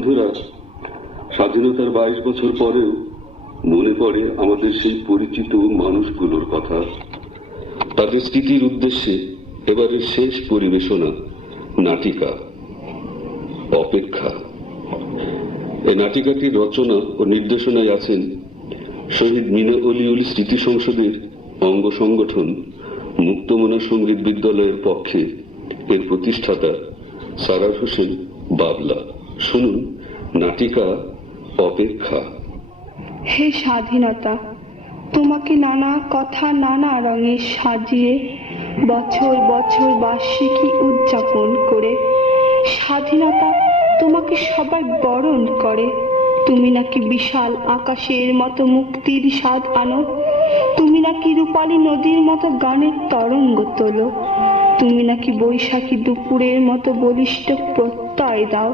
বন্ধুরা, স্বাধীনতার 22 বছর পরেও মনে পড়ে আমাদের সেই পরিচিত মানুষগুলোর কথা। তাদের স্মৃতির উদ্দেশ্যে এবারের শেষ পরিবেশনা নাটিকা অপেক্ষা। এই নাটিকাটির রচনা ও নির্দেশনায় আছেন শহীদ মিনা অলিউল স্মৃতি সংসদের অঙ্গ সংগঠন মুক্তমনা সঙ্গীত বিদ্যালয়ের পক্ষে এর প্রতিষ্ঠাতা সারার হোসেন বাবলা। শুনুন নাটিকা অপেক্ষা। হে স্বাধীনতা, তোমাকে নানা কথা নানা রঙে সাজিয়ে বছর বছর বার্ষিকী উদযাপন করে স্বাধীনতা তোমাকে সবাই বরণ করে। তুমি নাকি বিশাল আকাশের মতো মুক্তির স্বাদ আনো, তুমি নাকি রূপালী নদীর মতো গানের তরঙ্গ তোলো, তুমি নাকি বৈশাখী দুপুরের মতো বলিষ্ঠ প্রত্যয় দাও।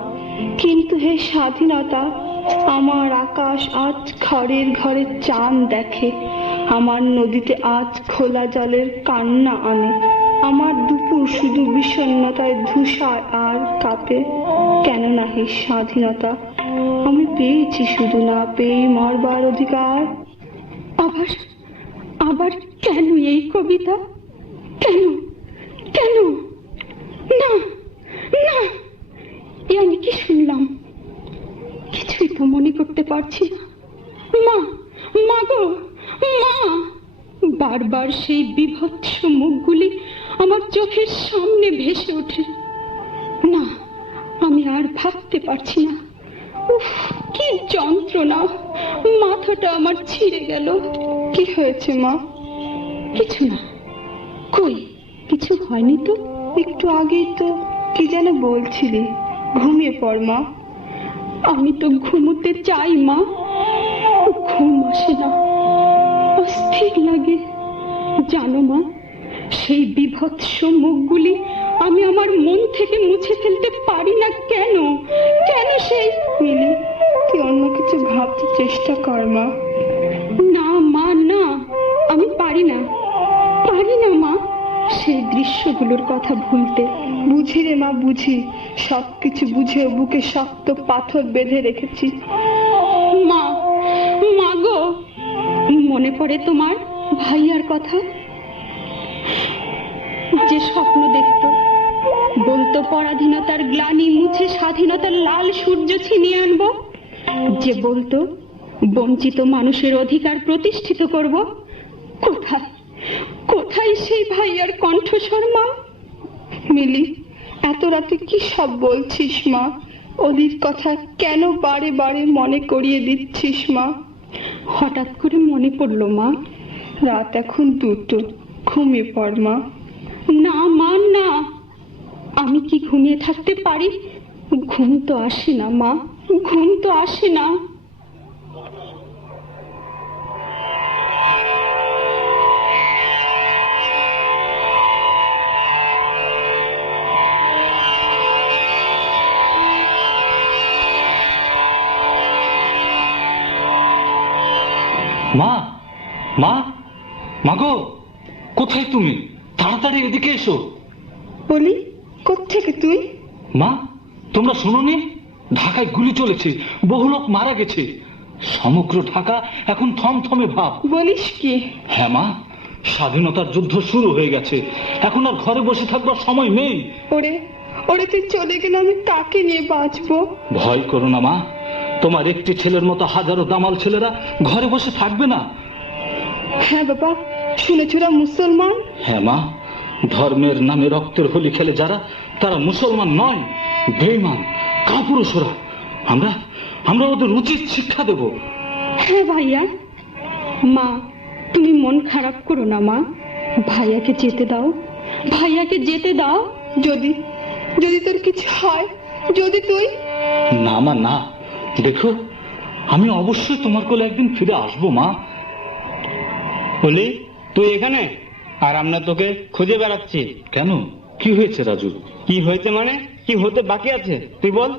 কিন্তু হে স্বাধীনতা, আমার আকাশ আজ ঘরের ঘরে চাঁদ দেখে, আমার নদীতে আজ খোলা জলের কান্না আনে, আমার দুপুর শুধু বিষণ্ণতায় ধূসায় আর কাঁপে। কেননা হে স্বাধীনতা, আমি পেয়েছি শুধু না পেয়ে মরবার অধিকার। আবার আবার কেন এই কবিতা? কেন কেন? না না, এ আমি কি শুনলাম? কিছুই তো মনে করতে পারছি না। মা, মা গো মা! বারবার সেই বিভৎস মুখগুলি আমার চোখের সামনে ভেসে ওঠে। না, আমি আর ভাবতে পারছি না। উফ, কি যন্ত্রণা! মাথাটা আমার ছিঁড়ে গেল। কি হয়েছে মা? কিছু না। কই, কিছু হয়নি তো। একটু আগেই তো কি যেন বলছিলি। ঘুমিয়ে পড় মা। আমি তো ঘুমোতে চাই মা, ঘুম আসে না, অস্থির লাগে। জানো মা, সেই বিভৎস মুখগুলি আমি আমার মন থেকে মুছে ফেলতে পারি না। কেন কেন? সেই মিলি, তুই অন্য কিছু ভাবতে চেষ্টা কর মা। না মা, না, আমি পারি না, পারি না মা সেই দৃশ্যগুলোর কথা ভুলতে। বুঝি রে মা, বুঝি, সবকিছু বুঝে বুকে শক্ত পাথর বেঁধে রেখেছি। মা, মা গো, মনে পড়ে তোমার ভাইয়ার কথা? যে স্বপ্ন দেখত, বলতো পরাধীনতার গ্লানি মুছে স্বাধীনতার লাল সূর্য ছিনিয়ে আনবো, যে বলতো বঞ্চিত মানুষের অধিকার প্রতিষ্ঠিত করব। কোথায় কোথায় সেই ভাইয়ার কণ্ঠস্বর মা? মিলি, এত রাতে কি সব বলছিস মা? ওদের কথা কেন বারে বারে মনে করিয়ে দিচ্ছিস মা? হঠাৎ করে মনে পড়লো মা। রাত এখন 2টো, ঘুমিয়ে পড় মা। না মা, না, আমি কি ঘুমিয়ে থাকতে পারি? ঘুম তো আসে না মা, ঘুম তো আসে না। মা, মা, মাগো, কোথায় তুমি? তাড়াতাড়ি এদিকে এসো। বলি, কোত্থেকে তুই? মা, তোমরা শোনোনি? ঢাকায় গুলি চলেছে, বহু লোক মারা গেছে, সমগ্র ঢাকা এখন থমথমে ভাব। বলিস কি? হ্যাঁ মা, স্বাধীনতার যুদ্ধ শুরু হয়ে গেছে, এখন আর ঘরে বসে থাকবার সময় নেই। ওরে ওরে, তুই চলে গেলে আমি তাকে নিয়ে বাঁচবো। ভয় করো না মা, তোমার একটি ছেলের মতো হাজারো দামাল ছেলেরা ঘরে বসে থাকবে না। হ্যাঁ বাবা, শুনেছরা মুসলমান? হ্যাঁ মা, ধর্মের নামে রক্তের হোলি খেলে যারা, তারা মুসলমান নয়, বেঈমান, কাপুরুষরা। আমরা আমরা ওদের উচিত শিক্ষা দেব। হ্যাঁ ভাইয়া। মা, তুমি মন খারাপ করো না মা, ভাইয়াকে যেতে দাও, ভাইয়াকে যেতে দাও। যদি যদি তোর কিছু হয়, যদি তুই... না মা, না, দেখো, আমি অবশ্যই তোমার কোলে একদিন ফিরে আসবো মা। বলি, তুই এখানে আর আমরা তোকে খুঁজে বেড়াচ্ছি। কেন, কি হয়েছে রাজু? কি হয়েছে মানে? কি হতে বাকি আছে তুই বল।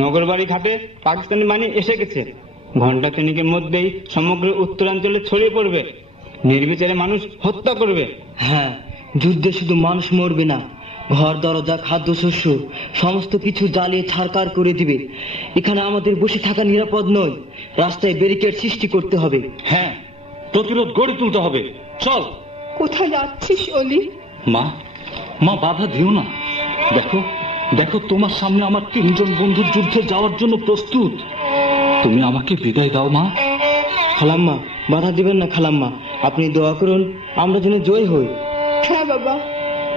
নগরবাড়ি ঘাটে পাকিস্তানি বাহিনী এসে গেছে, ঘন্টা তিনেকের মধ্যেই সমগ্র উত্তরাঞ্চলে ছড়িয়ে পড়বে, নির্বিচারে মানুষ হত্যা করবে। হ্যাঁ, যুদ্ধে শুধু মানুষ মরবে না, ঘর দরজা খাদ্যশস্য সমস্ত কিছু জ্বালিয়ে ছারকার করে দিবে। এখানে আমাদের বসে থাকা নিরাপদ নয়, রাস্তায় ব্যারিকেড সৃষ্টি করতে হবে। হ্যাঁ, প্রতিরোধ গড়ে তুলতে হবে। চল। কোথায় যাচ্ছিস অলি? মা, মা বাধা দিও না। দেখো দেখো, তোমার সামনে আমার 3 জন বন্ধুর যুদ্ধে যাওয়ার জন্য প্রস্তুত। তুমি আমাকে বিদায় দাও মা। খালাম্মা, বাধা দিবেন না খালাম্মা, আপনি দোয়া করুন আমরা যেন জয় হই। হ্যাঁ বাবা,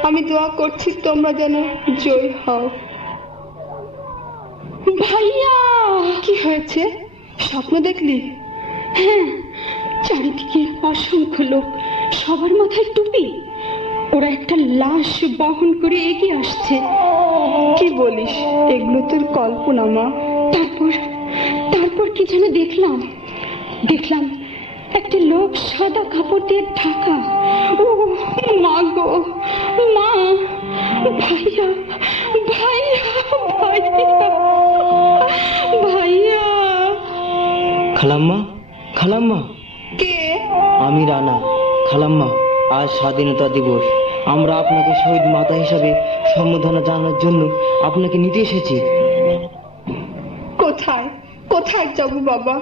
আমি দোয়া করছি তোমরা যেন জয় হও। ভাইয়া! কি হয়েছে? স্বপ্ন দেখলি? হ্যাঁ, চারিদিকে অসংখ্য লোক, সবার মাথায় টুপি। ওরা একটা লাশ বহন করে এগিয়ে আসছে। কি বলিস? এগুলো তোর কল্পনা মা। তারপর কি যেন দেখলাম একটা লোক সাদা কাপড় দিয়ে ঢাকা। ও মা গো মা! ভাইয়া ভাইয়া ভাইয়া ভাইয়া! খালাম্মা, খালাম্মা, কে? আমি রানা। খালাম্মা, আজ স্বাধীনতা দিবস। আমরা আপনাকে শহীদ মাতা হিসাবে সম্বোধনা জানানোর জন্য আপনাকে নিতে এসেছি। কোথায় কোথায় যাবো বাবা?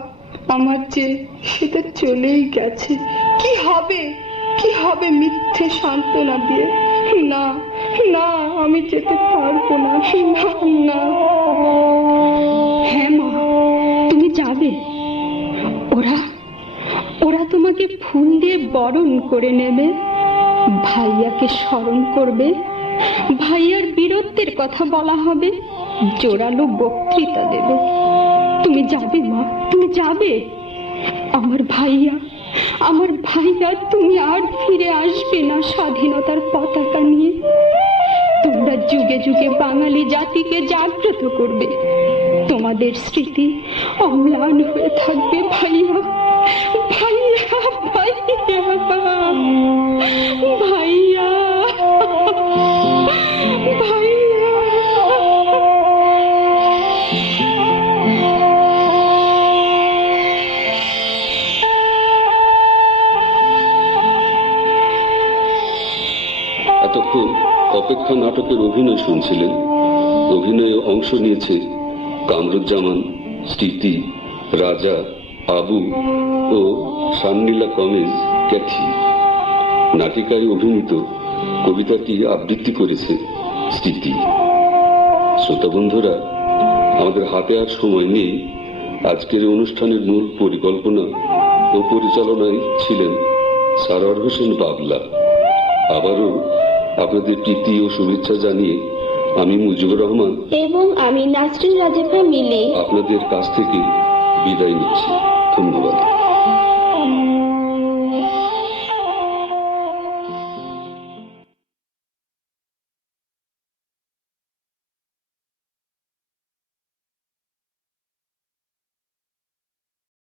আমার যে সেটা চলেই গেছে। কি হবে কি হবে মিথ্যে সান্ত্বনা দিয়ে? না না, আমি যেতে পারবো না। না। হ্যাঁ মা, তুমি যাবে। ওরা তোমাকে ফুল দিয়ে বরণ করে নেবে, ভাইয়াকে স্মরণ করবে, ভাইয়ার বীরত্বের কথা বলা হবে, জোরালো বক্তৃতা দেবে। তুমি যাবে মা, তুমি যাবে। আমার ভাইয়া তুমি আর ফিরে আসবে না স্বাধীনতার পতাকা নিয়ে। তোমরা যুগে যুগে বাঙালি জাতিকে জাগ্রত করবে। তোমাদের স্মৃতি অম্লান হয়ে থাকবে ভাইয়া, ভাইয়া, ভাইয়া, ভাইয়া, ভাইয়া। এতক্ষণ অপেক্ষা নাটকের অভিনয় শুনছিলেন। অভিনয়ে অংশ নিয়েছে কামরুজ্জামান, স্মৃতি, রাজা, আবু ও শান্নিলা কমেজ ক্যাথি। নাটিকায় অভিনীত কবিতাটি আবৃত্তি করেছে স্মৃতি। শ্রোতা বন্ধুরা, আমাদের হাতে আর সময় নেই। আজকের অনুষ্ঠানের মূল পরিকল্পনা ও পরিচালনায় ছিলেন সারোয়ার হোসেন বাবলা। আবারও আপনাদের প্রীতি ও শুভেচ্ছা জানিয়ে আমি মুজিবুর রহমান এবং আমি নাসরিন রাজেফা মিলি আপনাদের কাছ থেকে বিদায় নিচ্ছি। ধন্যবাদ।